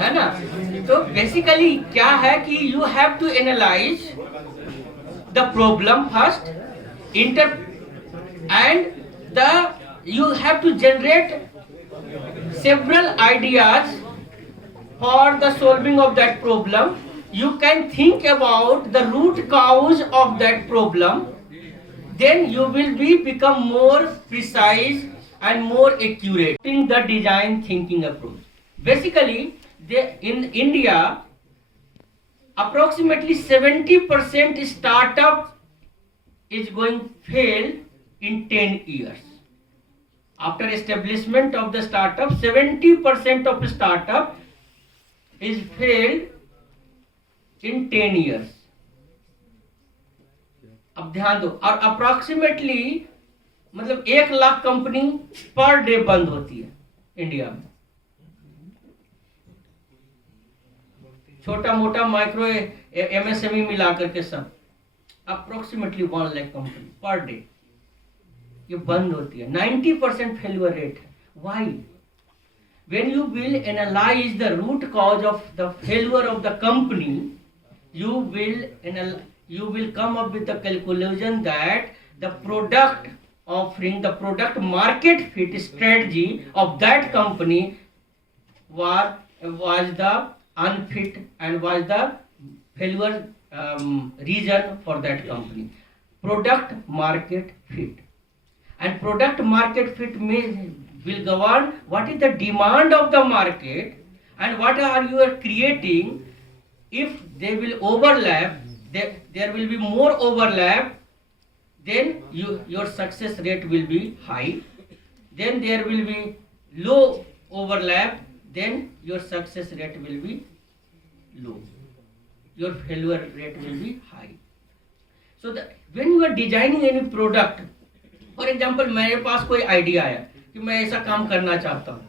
है ना। तो बेसिकली क्या है कि you have to analyse the problem first enter and the you have to generate several ideas for the solving of that problem. You can think about the root cause of that problem, then you will become more precise and more accurate in the design thinking approach. Basically, in India, approximately 70% startup is going fail in 10 years. After establishment of the startup, 70% of the startup is failed in 10 years. अब ध्यान दो, और approximately मतलब 1 lakh company per day बंद होती है India में। छोटा मोटा माइक्रो एमएसएमई मिलाकर के सब approximately 1 lakh company per day ये बंद होती है। 90% फेल्यूर रेट है। Why? When you will analyse the root cause of the failure of the company, you will come up with the conclusion that the product offering, the product market fit strategy of that company was the unfit and was the failure reason for that company. Product market fit, and product market fit will govern what is the demand of the market and what are you are creating. If they will overlap, there will be more overlap, then your success rate will be high. Then there will be low overlap, then your success rate will be low. Your failure rate will be high. So when you are designing any product, for example मेरे पास कोई idea आया कि मैं ऐसा काम करना चाहता हूँ,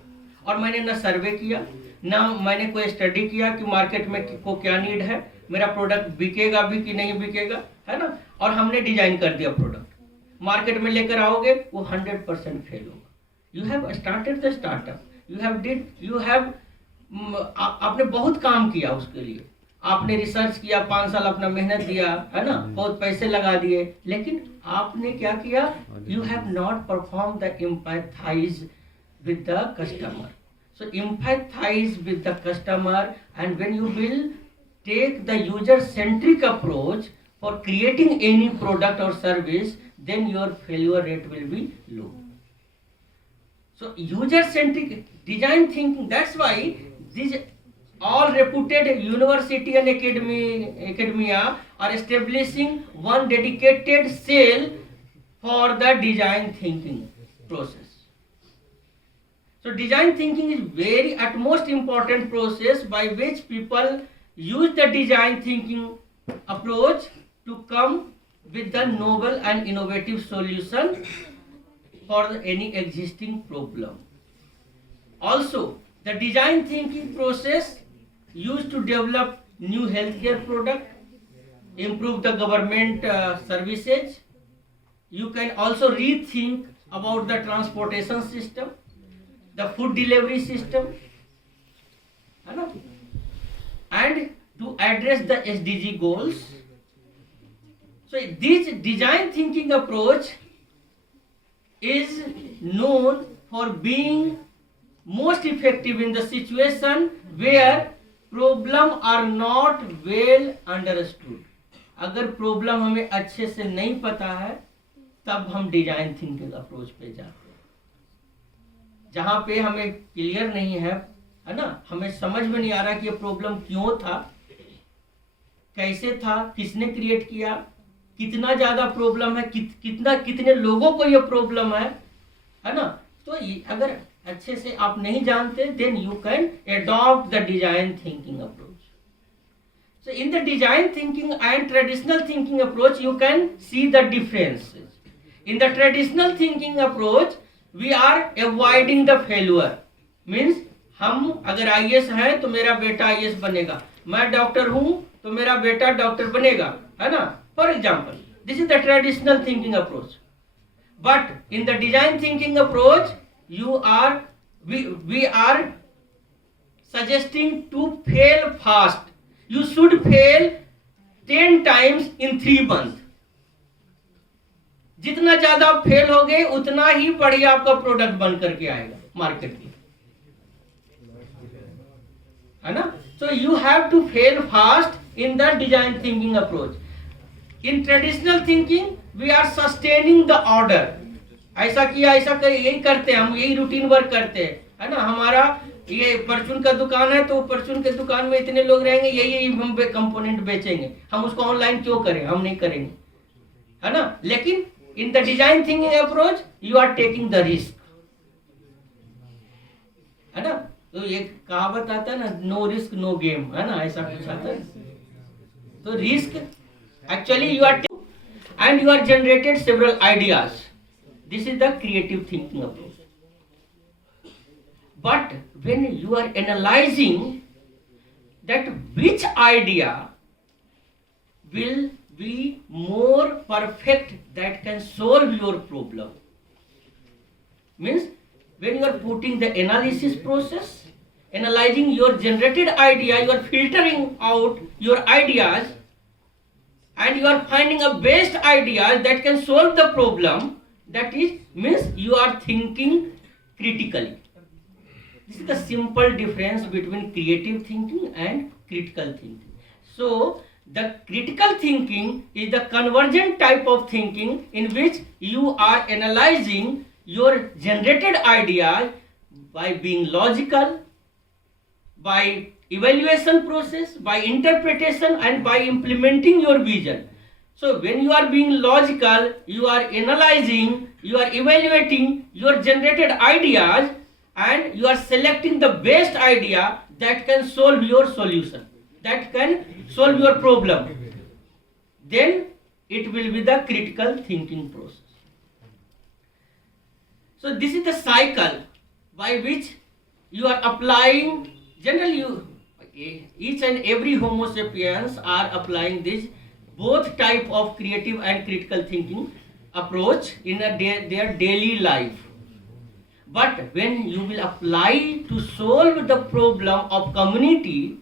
और मैंने ना सर्वे किया ना मैंने कोई स्टडी किया कि मार्केट में को क्या नीड है, मेरा प्रोडक्ट बिकेगा भी कि नहीं बिकेगा, है ना, और हमने डिजाइन कर दिया प्रोडक्ट, मार्केट में लेकर आओगे वो 100% फेल होगा। You have started the startup, आपने बहुत काम किया उसके लिए, आपने रिसर्च किया, 5 साल अपना मेहनत दिया, है ना, बहुत पैसे लगा दिए, लेकिन आपने क्या किया? You have not perform the empathise with the customer. So empathize with the customer, and when you will take the user-centric approach for creating any product or service, then your failure rate will be low. So user-centric design thinking, that's why these all reputed university and academia are establishing one dedicated cell for the design thinking process. So design thinking is very utmost important process by which people use the design thinking approach to come with the novel and innovative solution for any existing problem. Also, the design thinking process used to develop new healthcare product, improve the government services. You can also rethink about the transportation system, the food delivery system, and to address the SDG goals. So this design thinking approach is known for being most effective in the situation where problem are not well understood. अगर problem हमें अच्छे से नहीं पता है तब हम design thinking approach पे जाते हैं। जहां पे हमें क्लियर नहीं है ना, हमें समझ में नहीं आ रहा कि ये प्रॉब्लम क्यों था, कैसे था, किसने क्रिएट किया, कितना ज्यादा प्रॉब्लम है, कितने लोगों को ये प्रॉब्लम है ना, तो अगर अच्छे से आप नहीं जानते, then you can adopt the design thinking approach. So in the design thinking and traditional thinking approach, you can see the differences. In the traditional thinking approach, we are avoiding the failure. Means हम अगर IAS हैं तो मेरा बेटा IAS बनेगा, मैं doctor हूं तो मेरा बेटा डॉक्टर बनेगा, है ना. For example, this is the traditional thinking approach. But in the design thinking approach, we are suggesting to fail fast. You should fail 10 times in 3 months. जितना ज्यादा आप फेल होगे उतना ही बढ़िया आपका प्रोडक्ट बन करके आएगा मार्केट में, है ना. So you have to fail fast in the design thinking approach. In traditional thinking we are sustaining the order. ऐसा किया ऐसा कर, यही करते हैं हम, यही रूटीन वर्क करते हैं, है ना. हमारा ये परचून का दुकान है तो परचून के दुकान में इतने लोग रहेंगे, यही हम कंपोनेंट बेचेंगे, हम उसको ऑनलाइन क्यों करें, हम नहीं करेंगे, है ना. लेकिन in the design thinking approach you are taking the risk, है ना. तो ये कहावत आता है ना, नो रिस्क नो गेम, है ना, ऐसा कुछ आता है. तो risk actually you are and you are generated several ideas. This is the creative thinking approach. But when you are analyzing that which idea will be more perfect that can solve your problem, means when you are putting the analysis process, analyzing your generated idea, you are filtering out your ideas and you are finding a best idea that can solve the problem. That is means you are thinking critically. This is the simple difference between creative thinking and critical thinking. So the critical thinking is the convergent type of thinking in which you are analyzing your generated ideas by being logical, by evaluation process, by interpretation and by implementing your vision. So when you are being logical, you are analyzing, you are evaluating your generated ideas and you are selecting the best idea that can solve your solution, that can solve your problem, then it will be the critical thinking process. So this is the cycle by which you are applying. Generally each and every homo sapiens are applying this both type of creative and critical thinking approach in their daily life. But when you will apply to solve the problem of community,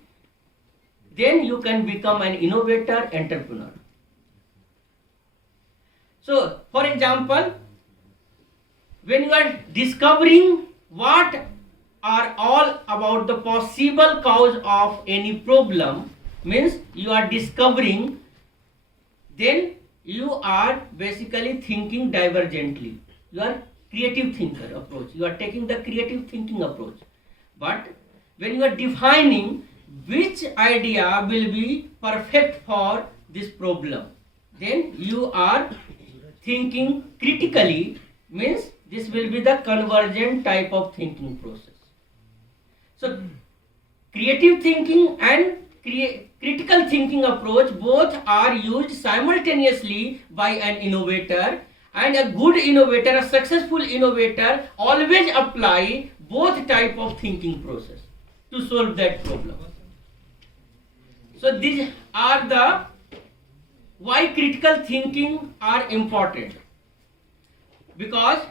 then you can become an innovator, entrepreneur. So, for example, when you are discovering what are all about the possible cause of any problem, means you are discovering, then you are basically thinking divergently. You are creative thinker approach. You are taking the creative thinking approach. But when you are defining which idea will be perfect for this problem, then you are thinking critically, means this will be the convergent type of thinking process. So creative thinking and critical thinking approach both are used simultaneously by an innovator. And a good innovator, a successful innovator always apply both type of thinking process to solve that problem. So these are the why critical thinking are important. Because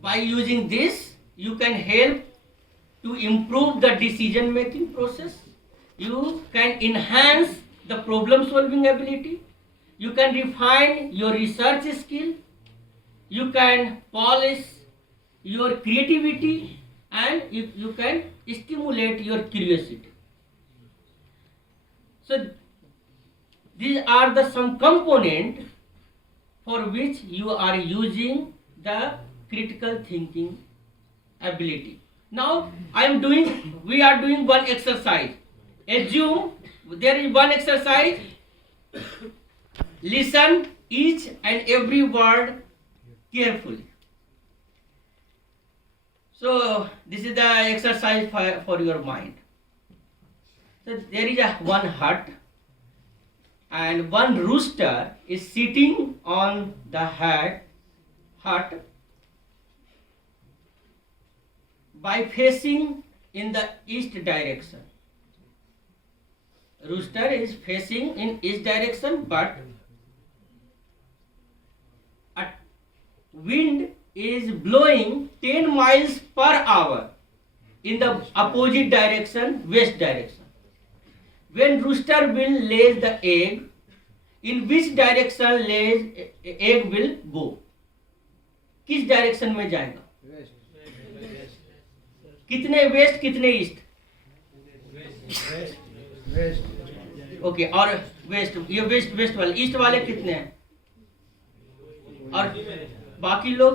by using this you can help to improve the decision making process. You can enhance the problem solving ability. You can refine your research skill. You can polish your creativity and you can stimulate your curiosity. So these are the some component for which you are using the critical thinking ability. Now we are doing one exercise. Assume there is one exercise. Listen each and every word carefully. So this is the exercise for your mind. So there is one hut and one rooster is sitting on the hut by facing in the east direction. Rooster is facing in east direction, but wind is blowing 10 miles per hour in the opposite direction, west direction. When rooster will lay the egg, in which direction egg will go? किस direction में जाएगा? कितने west कितने east? Okay, और west, ये west वाले, east वाले कितने हैं? और बाकी लोग?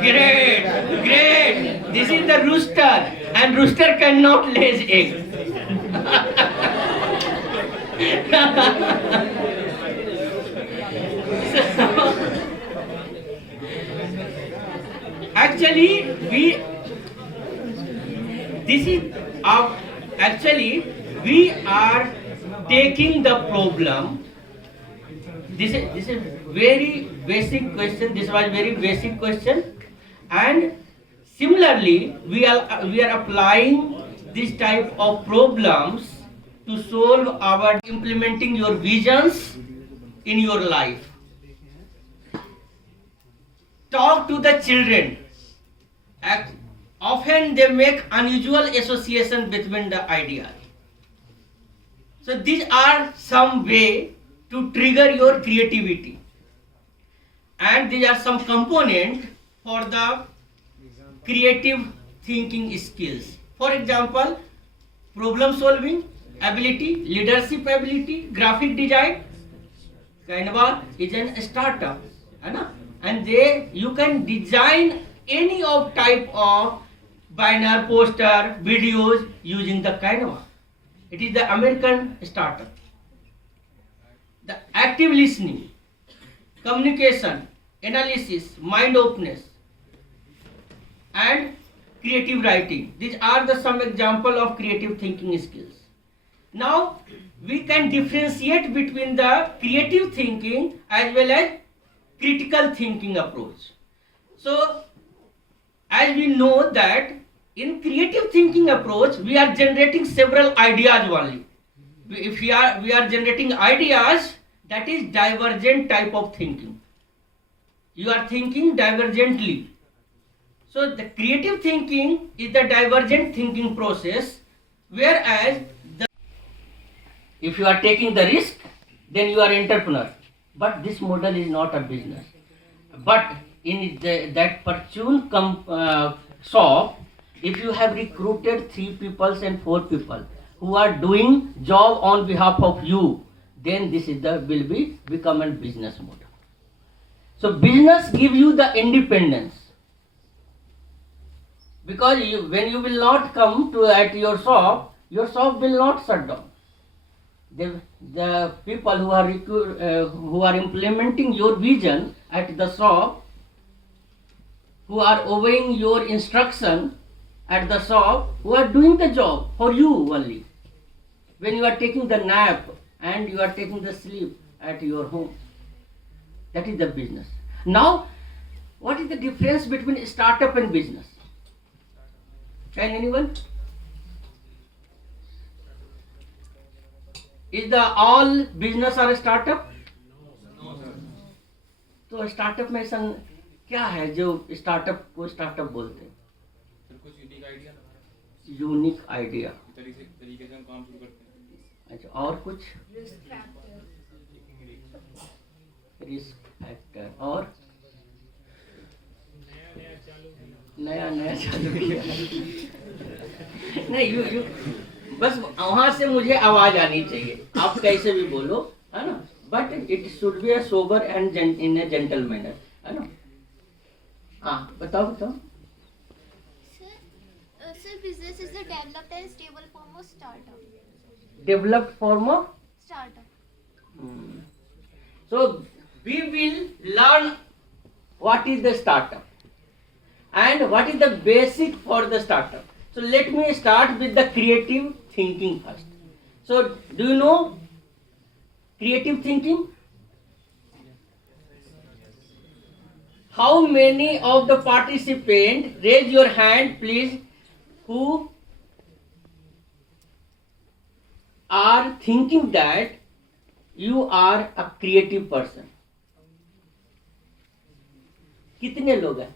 Great, this is the rooster and rooster can not lay egg. Actually, we are taking the problem. This is very basic question. This was very basic question, and similarly, we are applying this type of problems to solve our implementing your visions in your life. Talk to the children. Often they make unusual association between the ideas. So these are some way to trigger your creativity, and these are some component for the creative thinking skills. For example, problem solving ability, leadership ability, graphic design. Canva is a startup, है ना? And you can design any of type of banner, poster, videos using the Canva. It is the American startup. The active listening, communication, analysis, mind openness, and creative writing. These are the some example of creative thinking skills. Now we can differentiate between the creative thinking as well as critical thinking approach. So as we know that in creative thinking approach we are generating several ideas only. If we are generating ideas, that is divergent type of thinking. You are thinking divergently. So the creative thinking is the divergent thinking process, whereas if you are taking the risk, then you are entrepreneur. But this model is not a business. But in that Fortune shop, if you have recruited 3 people and 4 people who are doing job on behalf of you, then this is will become a business model. So business give you the independence, because when you will not come to at your shop will not shut down. The people who are implementing your vision at the shop, who are obeying your instruction at the shop, who are doing the job for you only. When you are taking the nap and you are taking the sleep at your home, that is the business. Now, what is the difference between startup and business? Can anyone? Is the all business or startup? No, sir. तो startup में ऐसा क्या है जो startup को startup बोलते हैं? कुछ यूनिक आइडिया तरीके से हम काम शुरू करते हैं. अच्छा, और कुछ? रिस्क फैक्टर और नया चालू किया. नहीं, यू बस वहां से मुझे आवाज आनी चाहिए. आप कैसे भी बोलो, है ना, but it should be a sober and in A gentle manner, है ना. हाँ, बताओ. Sir, business is the developed and stable form of startup. Developed form of Startup. So we will learn what is the startup and what is the basic for the startup. So let me start with the creative thinking first. So do you know creative thinking? How many of the participants, raise your hand please, who are thinking that you are a creative person? कितने लोग हैं?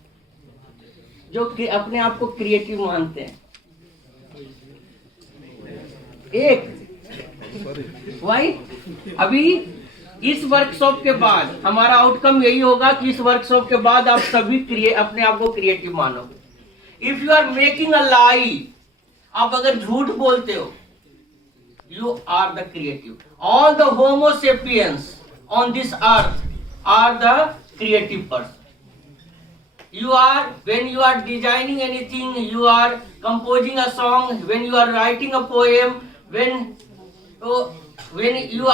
जो कि अपने आप को creative मानते हैं। एक वाई अभी इस वर्कशॉप के बाद हमारा आउटकम यही होगा कि इस वर्कशॉप के बाद आप सभी अपने आप को क्रिएटिव मानोगे। If you are making a lie, आप अगर झूठ बोलते हो, you are the creative. All the Homo sapiens on this earth are the creative person. You are, when you are designing anything, you are composing a song, when you are writing a poem, when you are